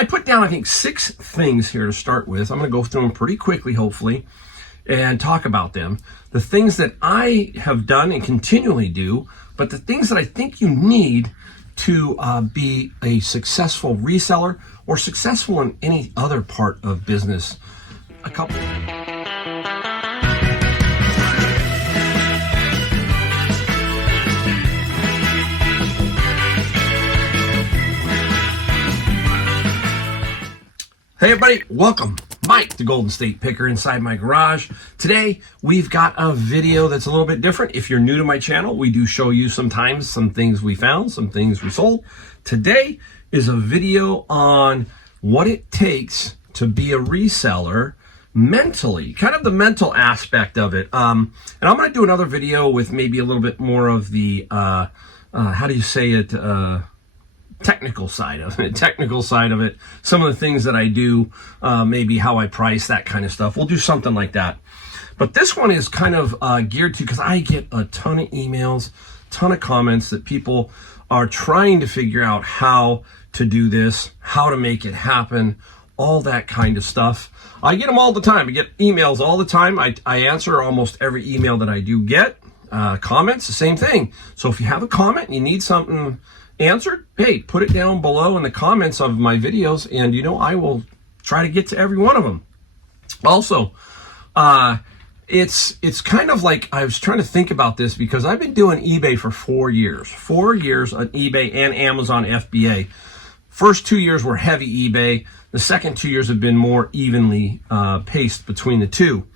I put down, I think, 6 things here to start with. I'm going to go through them pretty quickly, hopefully, and talk about them. The things that I have done and continually do, but the things that I think you need to be a successful reseller or successful in any other part of business. A couple. Hey everybody, welcome. Mike, the Golden State Picker inside my garage. Today, we've got a video that's a little bit different. If you're new to my channel, we do show you sometimes some things we found, some things we sold. Today is a video on what it takes to be a reseller mentally, kind of the mental aspect of it. And I'm going to do another video with maybe a little bit more of the, how do you say it, technical side of it, some of the things that I do, maybe how I price, that kind of stuff. We'll do something like that. But this one is kind of geared to, because I get a ton of emails, ton of comments that people are trying to figure out how to do this, how to make it happen, all that kind of stuff. I get them all the time. I get emails all the time. I answer almost every email that I do get. Comments, the same thing. So if you have a comment and you need something answered, hey, put it down below in the comments of my videos, and I will try to get to every one of them. Also, it's kind of like, I was trying to think about this because I've been doing eBay for 4 years. 4 years on eBay and Amazon FBA. First 2 years were heavy eBay. The second 2 years have been more evenly paced between the two.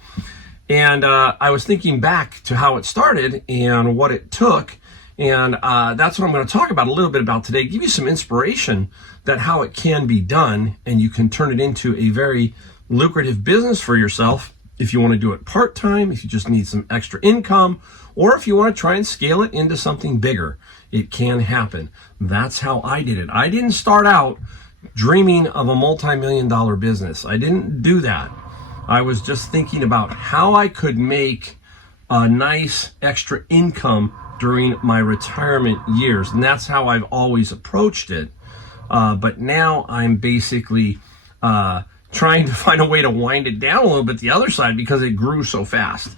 And I was thinking back to how it started and what it took. And that's what I'm going to talk about a little bit about today. Give you some inspiration that how it can be done, and you can turn it into a very lucrative business for yourself if you want to do it part-time, if you just need some extra income, or if you want to try and scale it into something bigger. It can happen. That's how I did it. I didn't start out dreaming of a multi-million-dollar business. I didn't do that. I was just thinking about how I could make a nice extra income during my retirement years, and that's how I've always approached it. But now I'm basically trying to find a way to wind it down a little bit the other side because it grew so fast.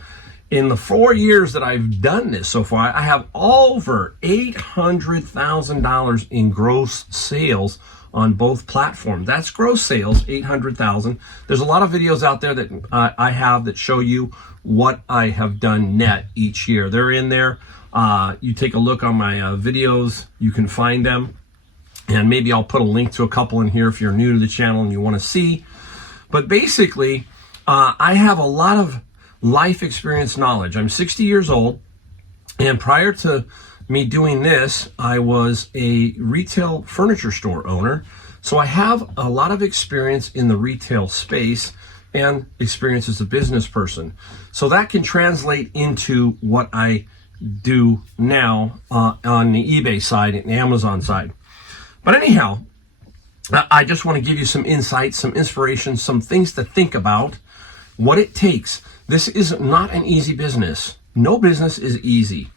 In the 4 years that I've done this so far, I have over $800,000 in gross sales on both platforms. That's gross sales, $800,000. There's a lot of videos out there that I have that show you what I have done net each year. They're in there. You take a look on my videos, you can find them, and maybe I'll put a link to a couple in here if you're new to the channel and you want to see. But basically, I have a lot of life experience knowledge. I'm 60 years old, and prior to me doing this, I was a retail furniture store owner. So I have a lot of experience in the retail space and experience as a business person. So that can translate into what I do now on the eBay side and Amazon side. But anyhow, I just want to give you some insights, some inspiration, some things to think about, what it takes. This is not an easy business. No business is easy.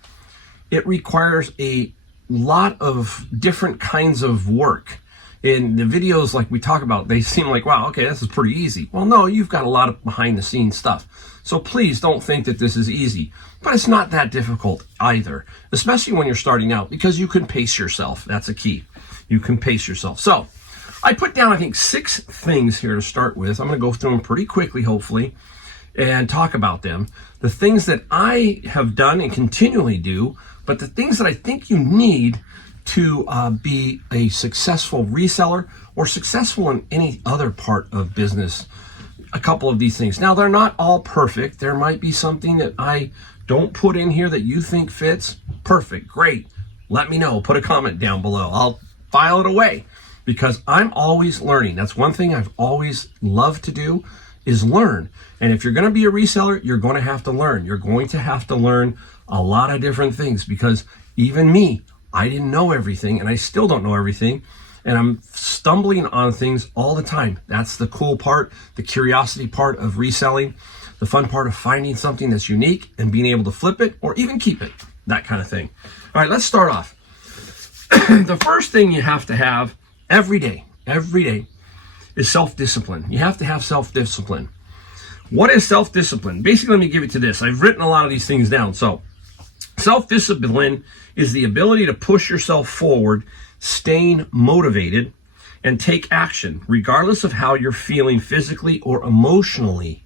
It requires a lot of different kinds of work. In the videos like we talk about, they seem like, wow, okay, this is pretty easy. Well, no, you've got a lot of behind the scenes stuff. So please don't think that this is easy. But it's not that difficult either, especially when you're starting out, because you can pace yourself. That's a key. You can pace yourself. So I put down, I think, 6 things here to start with. I'm going to go through them pretty quickly, hopefully, and talk about them. The things that I have done and continually do, but the things that I think you need to be a successful reseller or successful in any other part of business. A couple of these things. Now, they're not all perfect. There might be something that I don't put in here that you think fits. Perfect. Great. Let me know. Put a comment down below. I'll file it away because I'm always learning. That's one thing I've always loved to do is learn. And if you're going to be a reseller, you're going to have to learn. You're going to have to learn a lot of different things because even me, I didn't know everything and I still don't know everything. And I'm stumbling on things all the time. That's the cool part, the curiosity part of reselling, the fun part of finding something that's unique and being able to flip it or even keep it, that kind of thing. All right, let's start off. The first thing you have to have every day is self-discipline. You have to have self-discipline. What is self-discipline? Basically, let me give it to this. I've written a lot of these things down. So self-discipline is the ability to push yourself forward, staying motivated, and take action, regardless of how you're feeling physically or emotionally.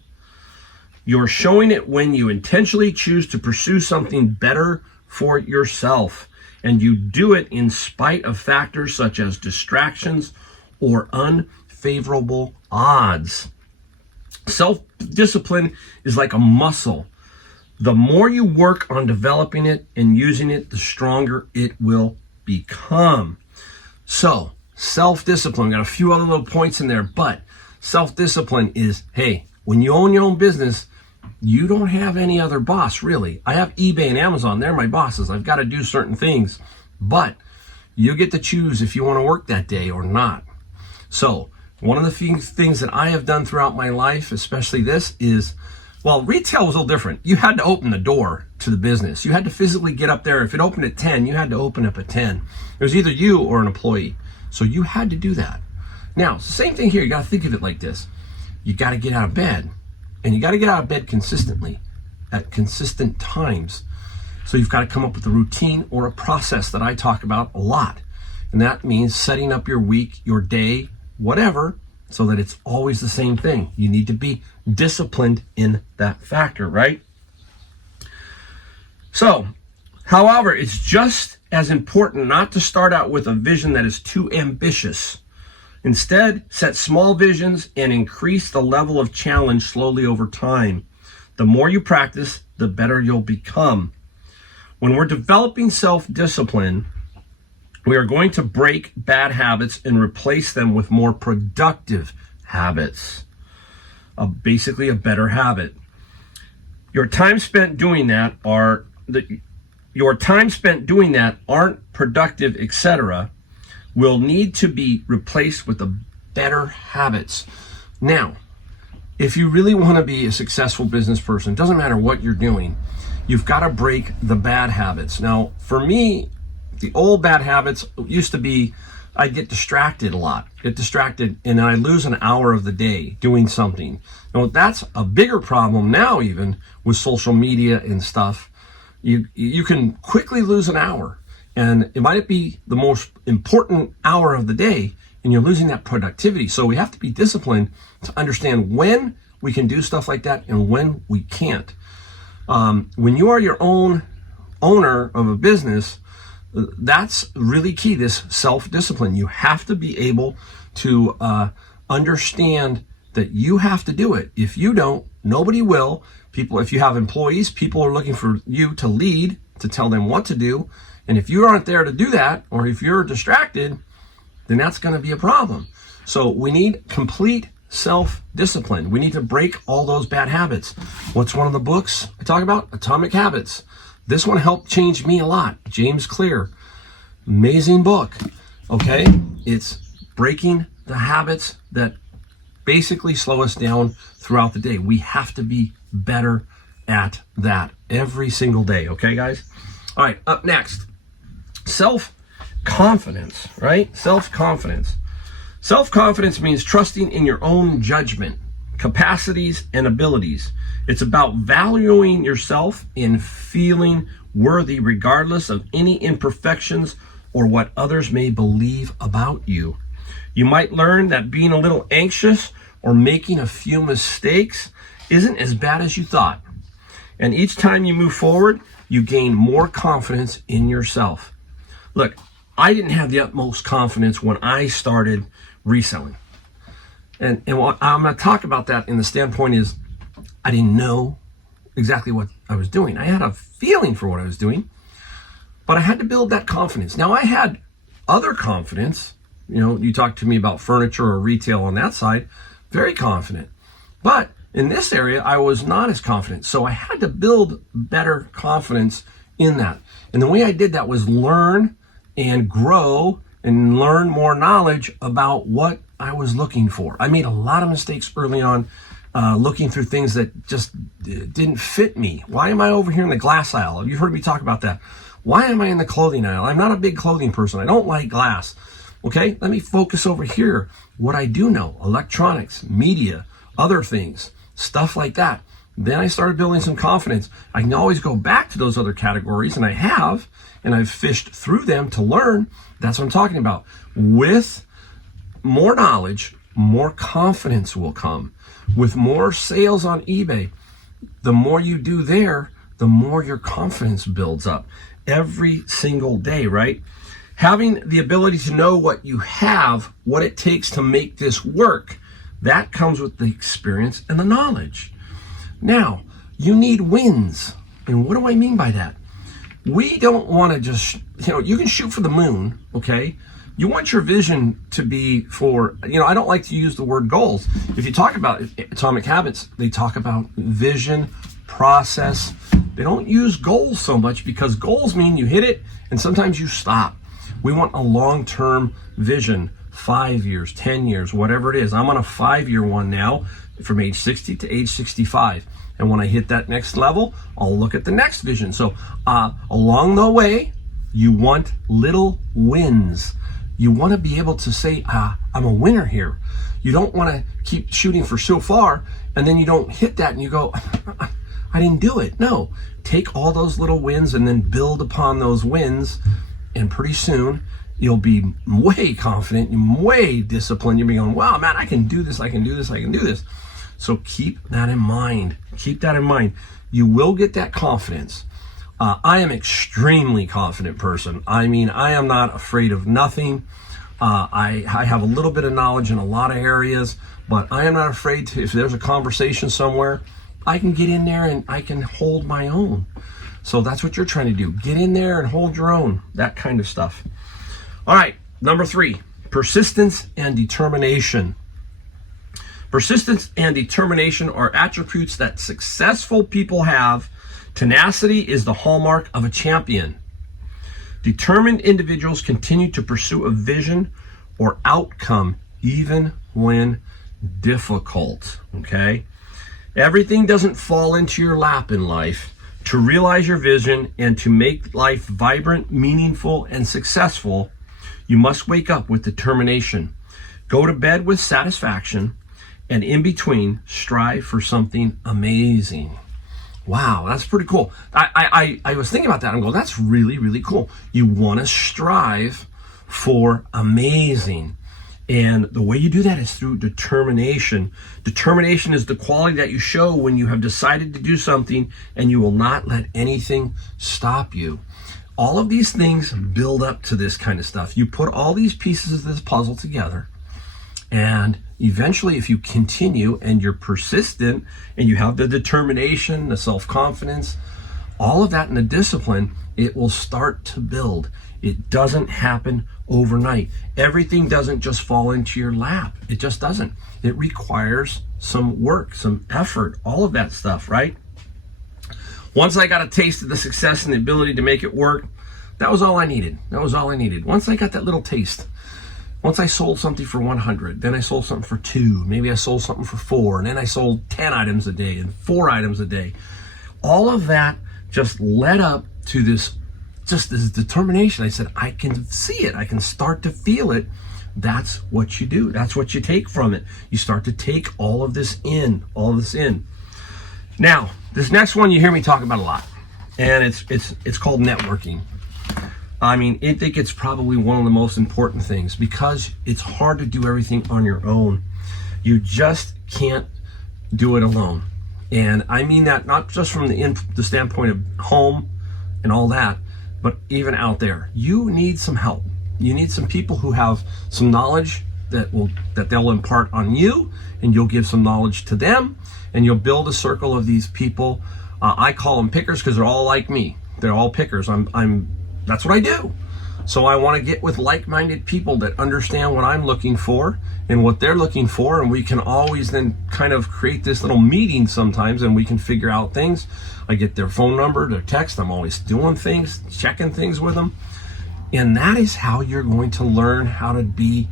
You're showing it when you intentionally choose to pursue something better for yourself, and you do it in spite of factors such as distractions or unfavorable odds. Self-discipline is like a muscle. The more you work on developing it and using it, the stronger it will become. So, self-discipline, got a few other little points in there, but self-discipline is, hey, when you own your own business, you don't have any other boss, really. I have eBay and Amazon. They're my bosses. I've got to do certain things, but you get to choose if you want to work that day or not. So, one of the things that I have done throughout my life, especially this, is, well, retail was a little different. You had to open the door to the business. You had to physically get up there. If it opened at 10, you had to open up at 10. It was either you or an employee. So you had to do that. Now, it's the same thing here. You got to think of it like this. You got to get out of bed. And you got to get out of bed consistently at consistent times. So you've got to come up with a routine or a process that I talk about a lot. And that means setting up your week, your day, whatever, so that it's always the same thing. You need to be disciplined in that factor, right? So, however, it's just as important not to start out with a vision that is too ambitious. Instead, set small visions and increase the level of challenge slowly over time. The more you practice, the better you'll become. When we're developing self-discipline, we are going to break bad habits and replace them with more productive habits. Basically a better habit. Your time spent doing that aren't productive, etc., will need to be replaced with the better habits. Now, if you really want to be a successful business person, it doesn't matter what you're doing, you've got to break the bad habits. Now, for me, the old bad habits used to be, I'd get distracted a lot, and then I'd lose an hour of the day doing something. Now, that's a bigger problem now, even with social media and stuff. You can quickly lose an hour, and it might be the most important hour of the day, and you're losing that productivity. So we have to be disciplined to understand when we can do stuff like that and when we can't. When you are your own owner of a business, that's really key, this self-discipline. You have to be able to understand that you have to do it. If you don't, nobody will. If you have employees, people are looking for you to lead, to tell them what to do. And if you aren't there to do that, or if you're distracted, then that's going to be a problem. So we need complete self-discipline. We need to break all those bad habits. What's one of the books I talk about? Atomic Habits. This one helped change me a lot. James Clear. Amazing book. Okay? It's breaking the habits that basically slow us down throughout the day. We have to be better at that every single day. Okay, guys? All right, up next. Self-confidence, right? Self-confidence. Self-confidence means trusting in your own judgment, capacities, and abilities. It's about valuing yourself and feeling worthy regardless of any imperfections or what others may believe about you. You might learn that being a little anxious or making a few mistakes isn't as bad as you thought. And each time you move forward, you gain more confidence in yourself. Look, I didn't have the utmost confidence when I started reselling. And what I'm going to talk about that in the standpoint is I didn't know exactly what I was doing. I had a feeling for what I was doing, but I had to build that confidence. Now, I had other confidence. You know, you talk to me about furniture or retail on that side, very confident. But in this area, I was not as confident. So I had to build better confidence in that. And the way I did that was learn and grow and learn more knowledge about what I was looking for. I made a lot of mistakes early on, looking through things that just didn't fit me. Why am I over here in the glass aisle? Have you heard me talk about that? Why am I in the clothing aisle? I'm not a big clothing person. I don't like glass. Okay, let me focus over here. What I do know, electronics, media, other things, stuff like that. Then I started building some confidence. I can always go back to those other categories, and I have, and I've fished through them to learn. That's what I'm talking about. With more knowledge, more confidence will come. With more sales on eBay, the more you do there, the more your confidence builds up every single day, right? Having the ability to know what you have, what it takes to make this work, that comes with the experience and the knowledge. Now, you need wins. And what do I mean by that? We don't want to just, you can shoot for the moon, okay? You want your vision to be for, I don't like to use the word goals. If you talk about Atomic Habits, they talk about vision, process. They don't use goals so much because goals mean you hit it and sometimes you stop. We want a long-term vision, 5 years, 10 years, whatever it is. I'm on a 5-year one now from age 60 to age 65. And when I hit that next level, I'll look at the next vision. So along the way, you want little wins. You want to be able to say, I'm a winner here. You don't want to keep shooting for so far and then you don't hit that and you go, I didn't do it. No, take all those little wins and then build upon those wins. And pretty soon you'll be way confident, way disciplined. You'll be going, wow, man, I can do this. I can do this. I can do this. So keep that in mind. Keep that in mind. You will get that confidence. I am an extremely confident person. I mean, I am not afraid of nothing. I have a little bit of knowledge in a lot of areas, but I am not afraid to, if there's a conversation somewhere, I can get in there and I can hold my own. So that's what you're trying to do. Get in there and hold your own, that kind of stuff. All right, number 3, persistence and determination. Persistence and determination are attributes that successful people have. Tenacity is the hallmark of a champion. Determined individuals continue to pursue a vision or outcome even when difficult, okay? Everything doesn't fall into your lap in life. To realize your vision and to make life vibrant, meaningful, and successful, you must wake up with determination, go to bed with satisfaction, and in between, strive for something amazing. Wow, that's pretty cool. I was thinking about that and go, that's really, really cool. You want to strive for amazing. And the way you do that is through determination. Determination is the quality that you show when you have decided to do something and you will not let anything stop you. All of these things build up to this kind of stuff. You put all these pieces of this puzzle together, and eventually, if you continue and you're persistent and you have the determination, the self-confidence, all of that in the discipline, it will start to build. It doesn't happen overnight. Everything doesn't just fall into your lap. It just doesn't. It requires some work, some effort, all of that stuff, right? Once I got a taste of the success and the ability to make it work, that was all I needed. That was all I needed. Once I got that little taste, once I sold something for 100, then I sold something for 2, maybe I sold something for 4, and then I sold 10 items a day and 4 items a day. All of that just led up to this determination. I said, I can see it. I can start to feel it. That's what you do. That's what you take from it. You start to take all of this in, Now, this next one you hear me talk about a lot, and it's called networking. I mean, I think it's probably one of the most important things because it's hard to do everything on your own. You just can't do it alone. And I mean that not just from the standpoint of home and all that, but even out there. You need some help. You need some people who have some knowledge that they'll impart on you, and you'll give some knowledge to them, and you'll build a circle of these people. I call them pickers because they're all like me. They're all pickers. That's what I do. So I want to get with like-minded people that understand what I'm looking for and what they're looking for, and we can always then kind of create this little meeting sometimes, and we can figure out things. I get their phone number, their text. I'm always doing things, checking things with them. And that is how you're going to learn how to be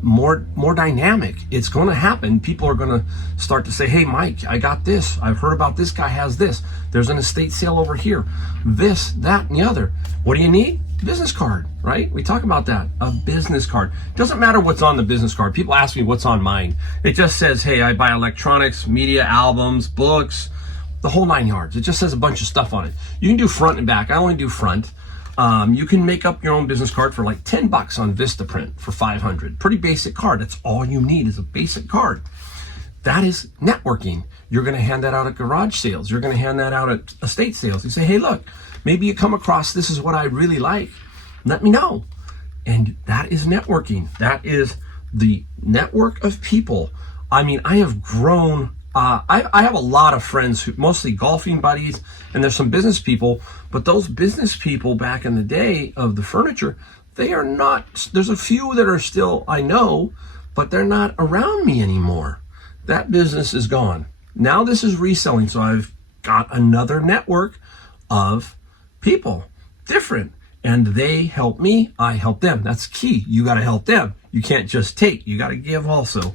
more dynamic. It's going to happen. People are going to start to say, hey, Mike, I got this. I've heard about this guy has this. There's an estate sale over here. This, that, and the other. What do you need? business card, right? We talk about that, a business card. Doesn't matter what's on the business card. People ask me what's on mine. It just says, hey, I buy electronics, media, albums, books, the whole 9 yards. It just says a bunch of stuff on it. You can do front and back. I only do front. You can make up your own business card for like $10 on Vistaprint for $500. Pretty basic card. That's all you need is a basic card. That is networking. You're going to hand that out at garage sales. You're going to hand that out at estate sales. You say, hey, look, maybe you come across, this is what I really like. Let me know. And that is networking. That is the network of people. I mean, I have grown. I have a lot of friends, who mostly golfing buddies, and there's some business people, but those business people back in the day of the furniture, they are not, there's a few that are still, I know, but they're not around me anymore. That business is gone. Now this is reselling, so I've got another network of people, different, and they help me, I help them. That's key. You got to help them. You can't just take, you got to give also.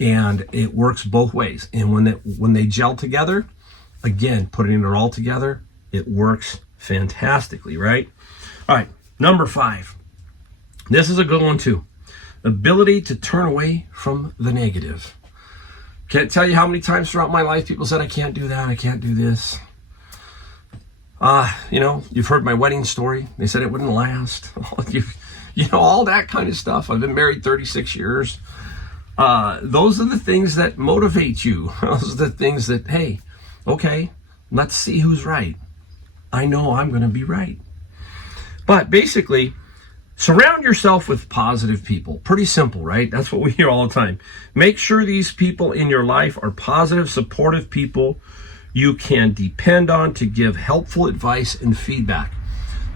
And it works both ways. And when they gel together, again, putting it all together, it works fantastically, right? All right, number 5. This is a good one too. Ability to turn away from the negative. Can't tell you how many times throughout my life people said, I can't do that, I can't do this. You've heard my wedding story. They said it wouldn't last. All that kind of stuff. I've been married 36 years. Those are the things that motivate you. Those are the things that, hey, okay, let's see who's right. I know I'm going to be right. But basically, surround yourself with positive people. Pretty simple, right? That's what we hear all the time. Make sure these people in your life are positive, supportive people you can depend on to give helpful advice and feedback.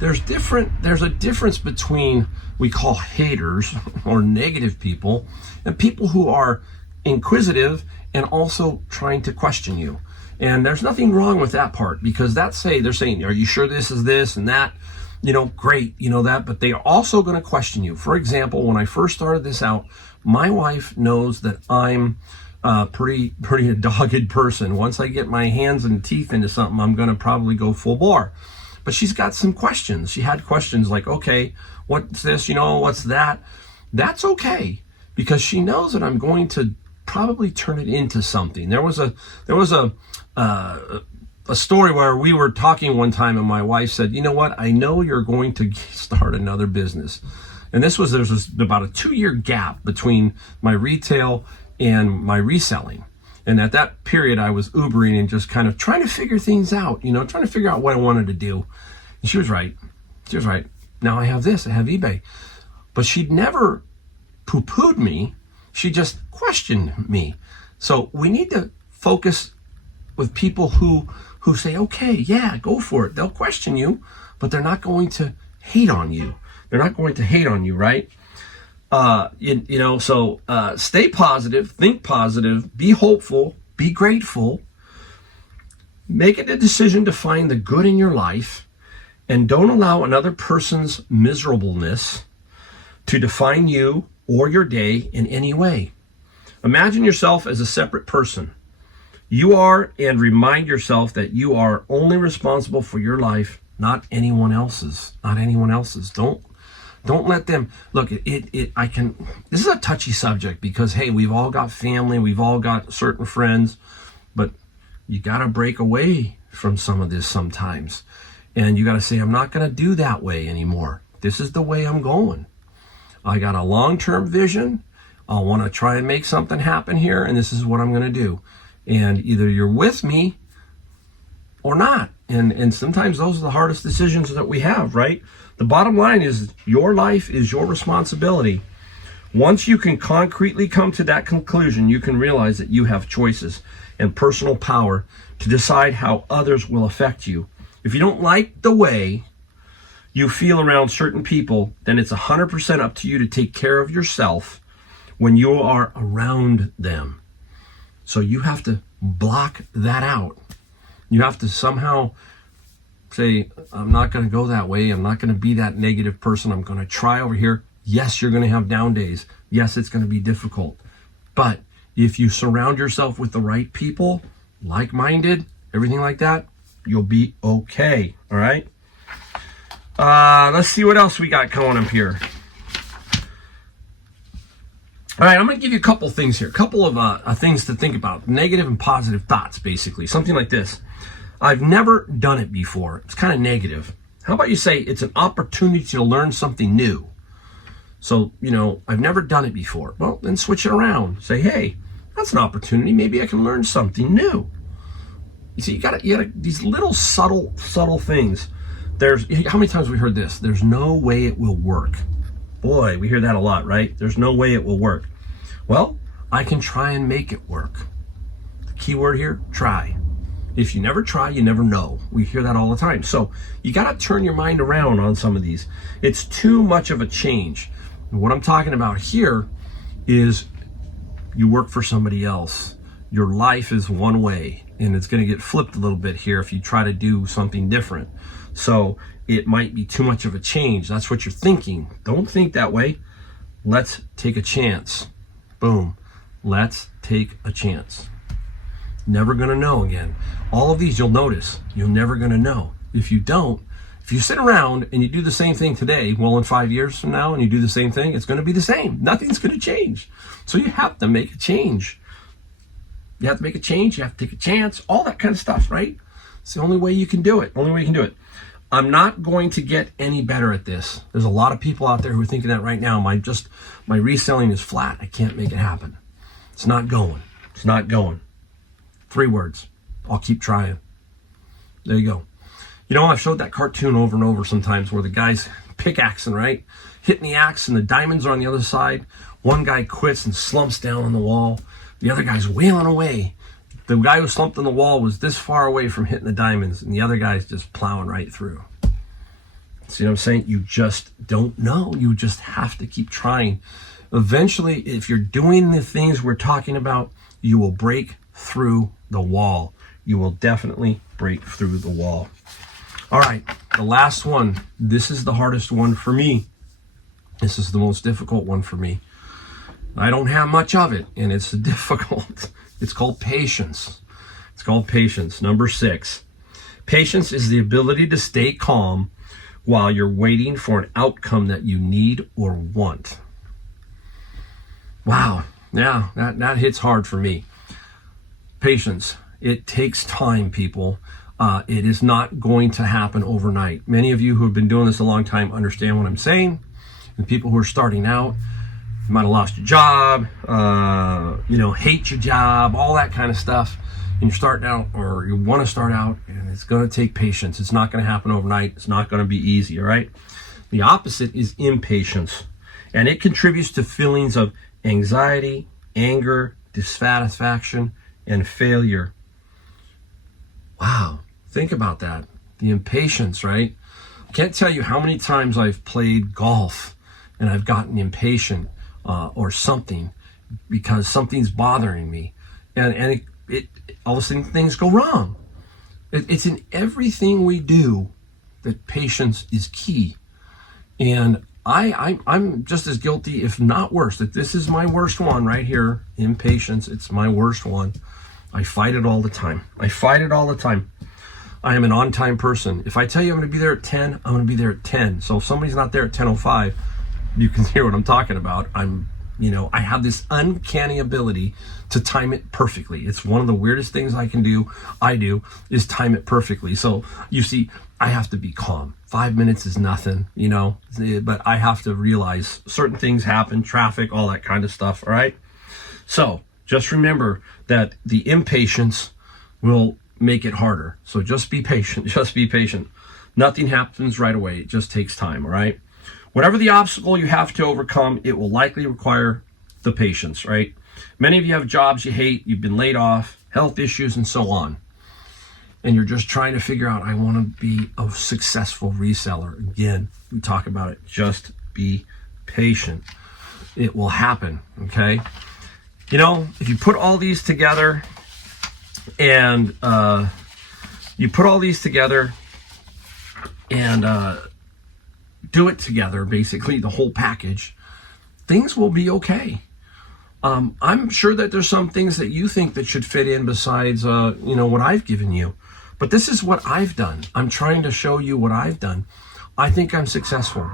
There's a difference between, we call haters or negative people, and people who are inquisitive and also trying to question you. And there's nothing wrong with that part, because they're saying, are you sure this is this and that? Great, that, but they are also going to question you. For example, when I first started this out, my wife knows that I'm a pretty dogged person. Once I get my hands and teeth into something, I'm going to probably go full bore. But she's got some questions. She had questions like, okay, what's this? What's that? That's okay, because she knows that I'm going to probably turn it into something. There was a story where we were talking one time, and my wife said, you know what? I know you're going to start another business. And there's about a 2-year gap between my retail and my reselling. And at that period, I was Ubering and just kind of trying to figure things out, trying to figure out what I wanted to do. And she was right. Now I have this, I have eBay. But she'd never poo-pooed me. She just questioned me. So we need to focus with people who say, okay, yeah, go for it. They'll question you, but they're not going to hate on you. They're not going to hate on you, right? So stay positive, think positive, be hopeful, be grateful. Make it a decision to find the good in your life, and don't allow another person's miserableness to define you or your day in any way. Imagine yourself as a separate person. You are, and remind yourself that you are only responsible for your life, not anyone else's. Don't let them look. This is a touchy subject because, hey, we've all got family, we've all got certain friends, but you got to break away from some of this sometimes, and you got to say, I'm not going to do that way anymore. This is the way I'm going. I got a long-term vision. I want to try and make something happen here, and this is what I'm going to do. And either you're with me or not. And sometimes those are the hardest decisions that we have, right? The bottom line is your life is your responsibility. Once you can concretely come to that conclusion, you can realize that you have choices and personal power to decide how others will affect you. If you don't like the way you feel around certain people, then it's 100% up to you to take care of yourself when you are around them. So you have to block that out. You have to somehow say, I'm not going to go that way. I'm not going to be that negative person. I'm going to try over here. Yes, you're going to have down days. Yes, it's going to be difficult. But if you surround yourself with the right people, like-minded, everything like that, you'll be okay. All right? Let's see what else we got going up here. All right, I'm going to give you a couple things here, a couple of things to think about, negative and positive thoughts, basically. Something like this. I've never done it before. It's kind of negative. How about you say it's an opportunity to learn something new? So, I've never done it before. Well, then switch it around. Say, hey, that's an opportunity. Maybe I can learn something new. You see, you got these little subtle things. How many times have we heard this? There's no way it will work. Boy, we hear that a lot, right? There's no way it will work. Well, I can try and make it work. The key word here, try. If you never try, you never know. We hear that all the time. So you got to turn your mind around on some of these. It's too much of a change. And what I'm talking about here is you work for somebody else. Your life is one way, and it's going to get flipped a little bit here if you try to do something different. So it might be too much of a change. That's what you're thinking. Don't think that way. Let's take a chance. Boom. Let's take a chance. Never going to know again. All of these you'll notice. You're never going to know. If you sit around and you do the same thing today, well, in 5 years from now, and you do the same thing, it's going to be the same. Nothing's going to change. So you have to make a change. You have to make a change. You have to take a chance. All that kind of stuff, right? It's the only way you can do it. I'm not going to get any better at this. There's a lot of people out there who are thinking that right now. My reselling is flat. I can't make it happen. It's not going. 3 words. I'll keep trying. There you go. I've showed that cartoon over and over sometimes where the guy's pickaxing, right? Hitting the axe and the diamonds are on the other side. One guy quits and slumps down on the wall. The other guy's wailing away. The guy who slumped on the wall was this far away from hitting the diamonds, and the other guy's just plowing right through. See what I'm saying? You just don't know. You just have to keep trying. Eventually, if you're doing the things we're talking about, you will break through the wall. You will definitely break through the wall. All right, the last one. This is the hardest one for me. This is the most difficult one for me. I don't have much of it, and it's difficult. It's called patience. Number 6. Patience is the ability to stay calm while you're waiting for an outcome that you need or want. Wow. Yeah, that hits hard for me. Patience. It takes time, people. It is not going to happen overnight. Many of you who have been doing this a long time understand what I'm saying. And people who are starting out, you might have lost your job, hate your job, all that kind of stuff. And you're starting out, or you want to start out, and it's going to take patience. It's not going to happen overnight. It's not going to be easy, all right? The opposite is impatience. And it contributes to feelings of anxiety, anger, dissatisfaction, and failure. Wow, think about that. The impatience, right? I can't tell you how many times I've played golf and I've gotten impatient or something because something's bothering me. And it all of a sudden things go wrong. It's in everything we do that patience is key. And I'm just as guilty, if not worse, that this is my worst one right here. Impatience, it's my worst one. I fight it all the time. I am an on-time person. If I tell you I'm going to be there at 10, I'm going to be there at 10. So if somebody's not there at 10:05, you can hear what I'm talking about. I have this uncanny ability to time it perfectly. It's one of the weirdest things I do is time it perfectly. So you see, I have to be calm. 5 minutes is nothing, but I have to realize certain things happen, traffic, all that kind of stuff, all right? So just remember that the impatience will make it harder. So just be patient. Nothing happens right away. It just takes time, all right? Whatever the obstacle you have to overcome, it will likely require the patience, right? Many of you have jobs you hate, you've been laid off, health issues, and so on. And you're just trying to figure out, I want to be a successful reseller. Again, we talk about it. Just be patient. It will happen, okay? If you put all these together and do it together, basically the whole package, things will be okay. I'm sure that there's some things that you think that should fit in besides what I've given you, but this is what I've done. I'm trying to show you what I've done. I think I'm successful.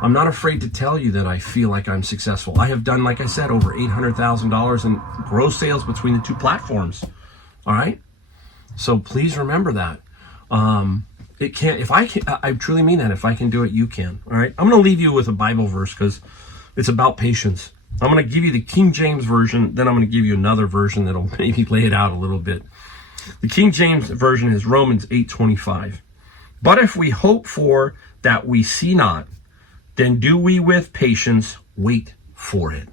I'm not afraid to tell you that I feel like I'm successful. I have done, like I said, over $800,000 in gross sales between the two platforms. All right. So please remember that. It can't, if I can, I truly mean that. If I can do it, you can. All right. I'm going to leave you with a Bible verse because it's about patience. I'm going to give you the King James Version. Then I'm going to give you another version that'll maybe lay it out a little bit. The King James Version is Romans 8:25. But if we hope for that we see not, then do we with patience wait for it.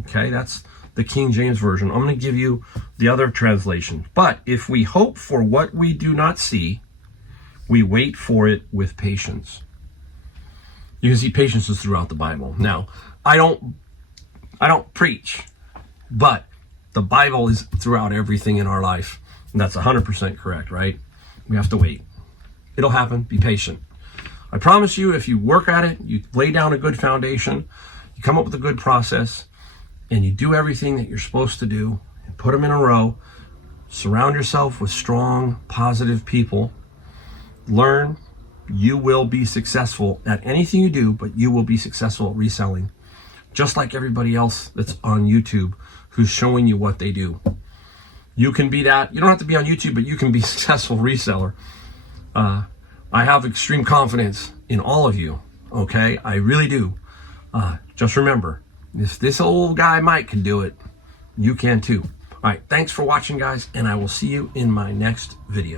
Okay, that's the King James Version. I'm going to give you the other translation. But if we hope for what we do not see, we wait for it with patience. You can see patience is throughout the Bible. Now, I don't preach, but the Bible is throughout everything in our life. And that's 100% correct, right? We have to wait. It'll happen. Be patient. I promise you, if you work at it, you lay down a good foundation, you come up with a good process, and you do everything that you're supposed to do, and put them in a row, surround yourself with strong, positive people, learn, you will be successful at anything you do, but you will be successful at reselling. Just like everybody else that's on YouTube who's showing you what they do. You can be that. You don't have to be on YouTube, but you can be a successful reseller. I have extreme confidence in all of you, okay? I really do. Just remember, if this old guy Mike can do it, you can too. All right, thanks for watching, guys, and I will see you in my next video.